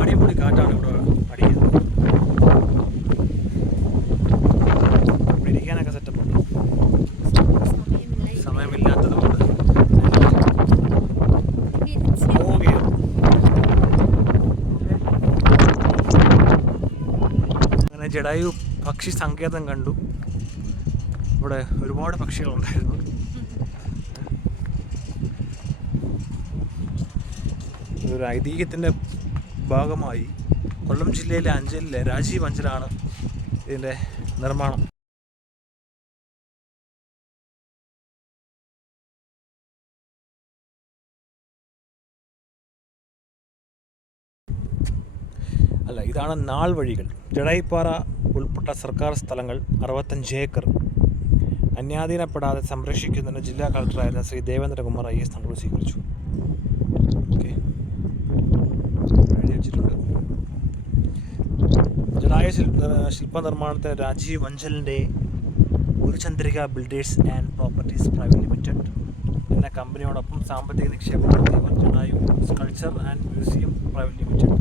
അടിപൊളി കാറ്റാണ് ഇവിടെ അടിക്കുന്നത്. ഇരിക്കാനൊക്കെ സെറ്റപ്പ് ഉണ്ട്. സമയമില്ലാത്തത് കൊണ്ട് അങ്ങനെ ജഡായു പക്ഷി സങ്കേതം കണ്ടു. ഇവിടെ ഒരുപാട് പക്ഷികളുണ്ടായിരുന്നു. ഒരു ഐതിഹ്യത്തിന്റെ ഭാഗമായി കൊല്ലം ജില്ലയിലെ അഞ്ചലിലെ രാജീവ് അഞ്ചലാണ് ഇതിന്റെ നിർമ്മാണം. അല്ല ഇതാണ് നാൾ വഴികൾ. ജടായിപ്പാറ ഉൾപ്പെട്ട സർക്കാർ സ്ഥലങ്ങൾ അറുപത്തഞ്ച് ഏക്കർ. അന്യാധീനപ്പെടാതെ സംരക്ഷിക്കുന്നതിന് ജില്ലാ കളക്ടറായിരുന്ന ശ്രീ ദേവേന്ദ്രകുമാർ ഐ എസ് തങ്ങൾ സ്വീകരിച്ചു. ശില്പ ശില്പനിർമ്മാണത്തിന് Rajeev അഞ്ചലിന്റെ Guruchandrika builders and properties private limited എന്ന കമ്പനിയോടൊപ്പം സാമ്പത്തിക നിക്ഷേപം നടത്തിയവർ Jatayu sculpture and museum private limited.